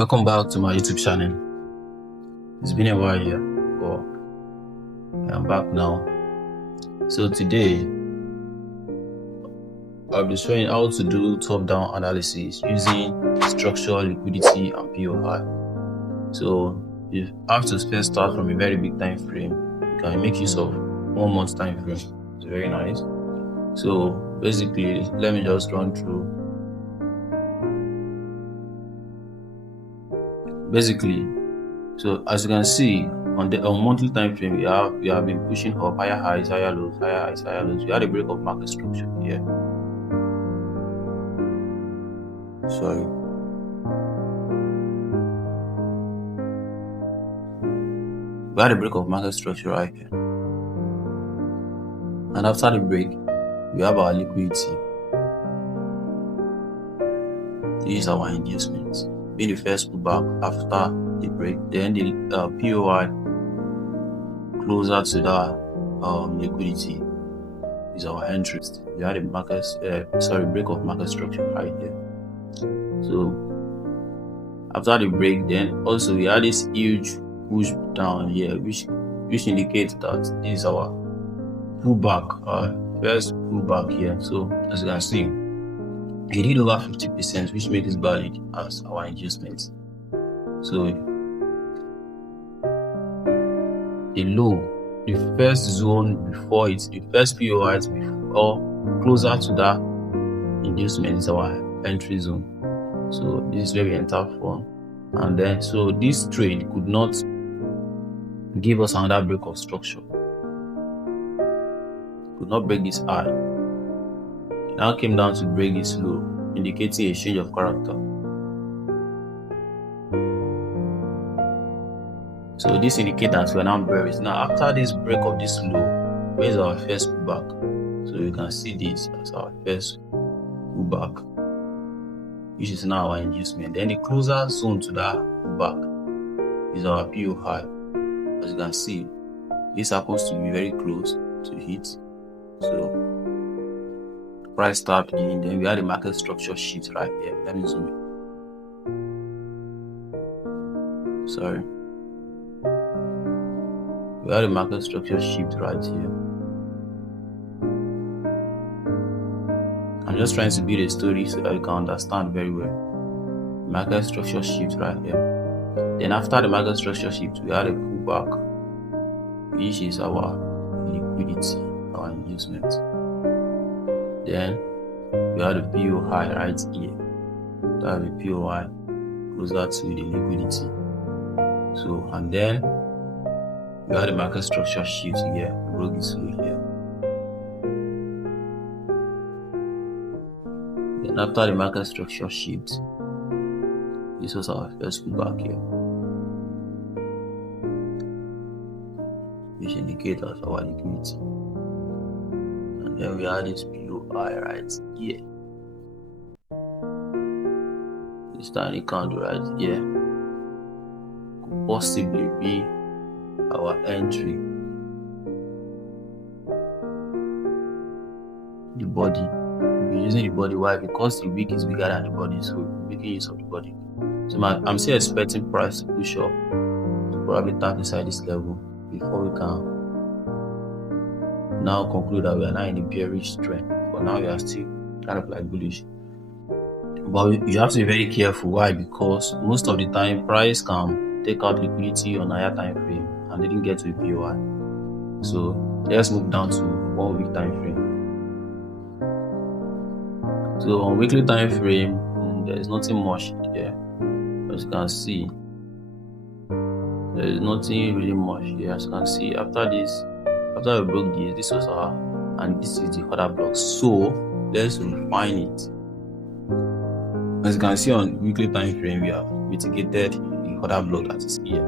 Welcome back to my YouTube channel. It's been a while here, but I'm back now. So today I'll be showing how to do top-down analysis using structural liquidity and POI. So you have to first start from a very big time frame. You can make use of 1 month time frame. It's very nice. So basically, let me just run through. So as you can see on monthly time frame, we have been pushing up higher highs, higher lows, higher highs, higher lows. We had a break of market structure here. Sorry. We had a break of market structure right here. And after the break, we have our liquidity. This is our inducement. Being the first pullback after the break, then the POI closer to that liquidity is our entry. We had a break of market structure right here. So after the break, then also we had this huge push down here, which indicates that this is our pullback, first pullback here. So as you can see, we did over 50%, which makes it valid as our inducement. So the low, the first zone before it, the first POI before closer to that inducement is our entry zone. So this is where we enter from, and then so this trade could not give us another break of structure. Could not break this high. It now came down to break this low, indicating a change of character. So this indicates that we are now bearish. Now after this break of this low, where is our first pullback? So you can see this as our first pullback, which is now our inducement. Then the closer zone to that pullback is our POI. As you can see, this happens to be very close to hit. So price tapped in, then we had the market structure shift right here. Let me zoom in. Sorry. We had the market structure shift right here. I'm just trying to build a story so that you can understand very well. Market structure shift right here. Then after the market structure shift, we had a pullback, which is our liquidity, our inducement. Then we had a POI right here. That the POI closer to the liquidity. So and then we had the market structure shift here. We broke this low here. Then after the market structure shift, this was our first pullback here, which indicates our liquidity. And then we had this POI right here. This tiny candle right here could possibly be our entry. The body. We'll be using the body. Why? Because the wick is bigger than the body, so we're making use of the body. So I'm still expecting price to push up to probably tap inside this level before we can now conclude that we are now in a bearish trend. But now we are still kind of like bullish. But you have to be very careful. Why? Because most of the time price can take out liquidity on a higher time frame and didn't get to a POI. So let's move down to 1 week time frame. So on weekly time frame, there is nothing much here. As you can see, there is nothing really much here. As you can see, after we broke this was our, and this is the other block. So let's refine it. As you can see on weekly time frame, we have mitigated the other block that is here.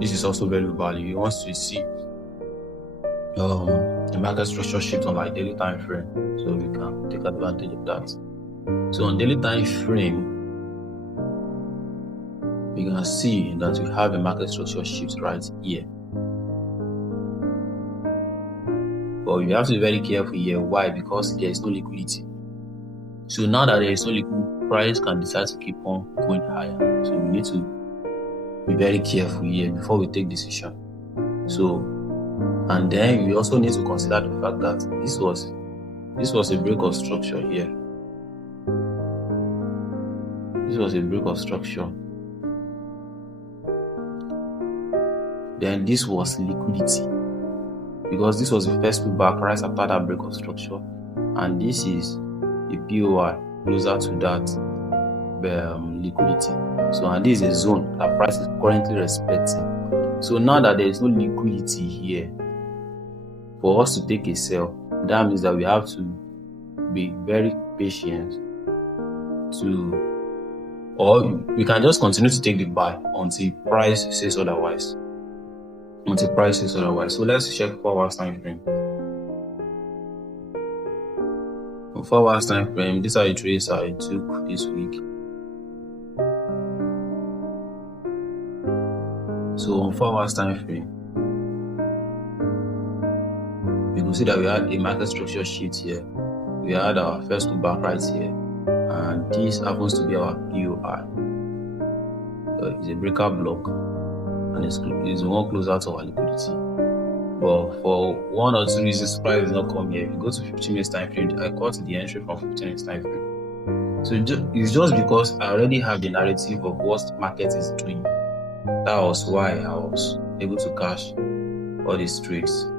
This is also very valuable. You want to see the market structure shift on like daily time frame, so we can take advantage of that. So on daily time frame, we can see that we have a market structure shift right here. But you have to be very careful here. Why? Because there is no liquidity. So now that there is no liquid, price can decide to keep on going higher. So we need to be very careful here before we take decision. So, and then we also need to consider the fact that this was a break of structure here. This was a break of structure. Then this was liquidity, because this was the first pullback right after that break of structure, and this is the POI closer to that liquidity. So, and this is a zone that price is currently respecting. So now that there is no liquidity here for us to take a sell, that means that we have to be very patient or we can just continue to take the buy until price says otherwise. So let's check 4 hours time frame. On 4 hours time frame, these are the trades I took this week. So on 4 hours time frame, you can see that we had a market structure shift here. We had our first pullback right here, and this happens to be our POI. So it's a breakout block, and it's one closer to our liquidity. But for one or two reasons, price does not come here. If you go to 15 minutes time frame, I caught the entry from 15 minutes time frame. So it's just because I already have the narrative of what the market is doing. That was why I was able to cash all these trades.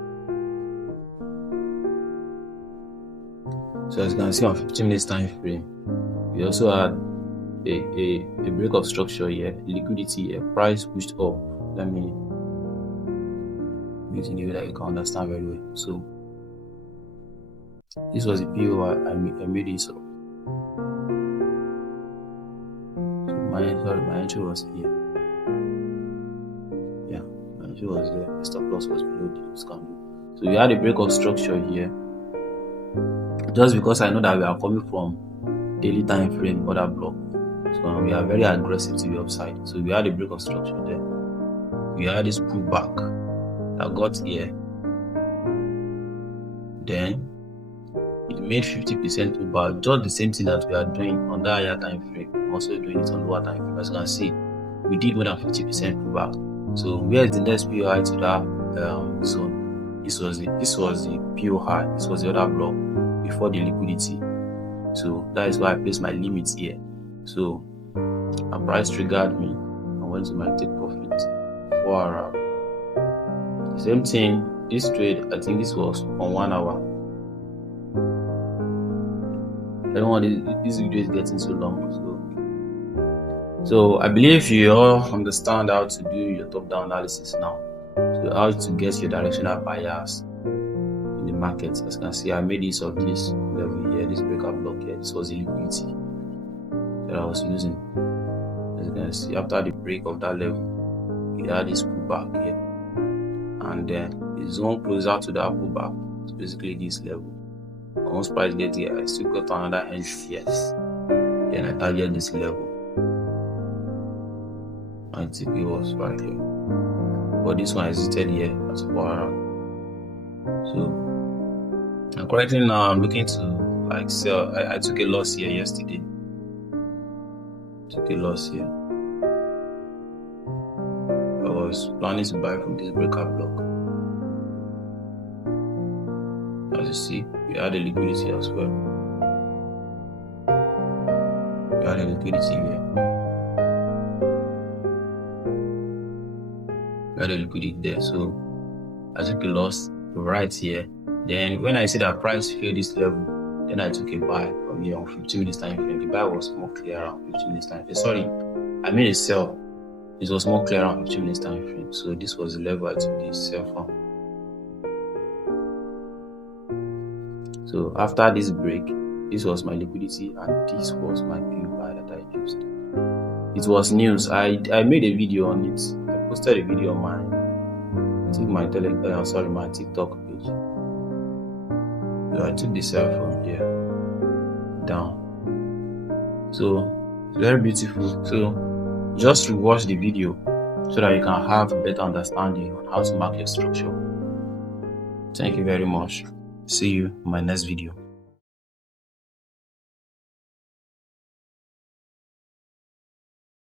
So as you can see on 15 minutes time frame, we also had a break of structure here, liquidity here, price pushed up. Let me use in a way that you can understand very well. So this was the POI I made this up. So my entry was here. Yeah, my entry was there. The stop loss was below the candle. So we had a break of structure here. Just because I know that we are coming from daily time frame order block, so we are very aggressive to the upside. So we had a break of structure there. We had this pullback that got here. Then it made 50% pullback, just the same thing that we are doing on the higher time frame. I'm also doing it on lower time frame. As you can see, we did more than 50% pullback. So where is the next POI to that zone? This was the POI. This was the other block before the liquidity. So that is why I placed my limits here. So a price triggered me. I went to my take profit 4 hour. Same thing, this trade, I think this was on 1 hour. I don't want this video is getting so long. So I believe you all understand how to do your top-down analysis now. So how to get your directional bias in the market. As you can see, I made use of this level here, this breakout block here. This was the liquidity that I was using. As you can see, after the break of that level, we had this pullback here, and then the zone closer to that pullback. So basically this level. Once price get here, I still got another entry here. Then I target this level. I think it was right here. But this one exited here at 4 hour. So currently now I'm looking to like sell. I took a loss here yesterday. Took a loss here. I was planning to buy from this breakout block. As you see, we had a liquidity as well. We had a liquidity here. We had a liquidity there. So I took a loss right here. Then when I see that price failed this level, then I took a buy from here on 15 minutes time frame. The buy was more clear around 15 minutes time frame. Sorry, I made a sell. It was more clear around 15 minutes time frame. So this was the level I took this sell from. So after this break, this was my liquidity and this was my POI that I used. It was news. I made a video on it. I posted a video on my TikTok page. So I took the sell from here down. So very beautiful. So just to watch the video so that you can have a better understanding on how to mark your structure. Thank you very much. See you in my next video.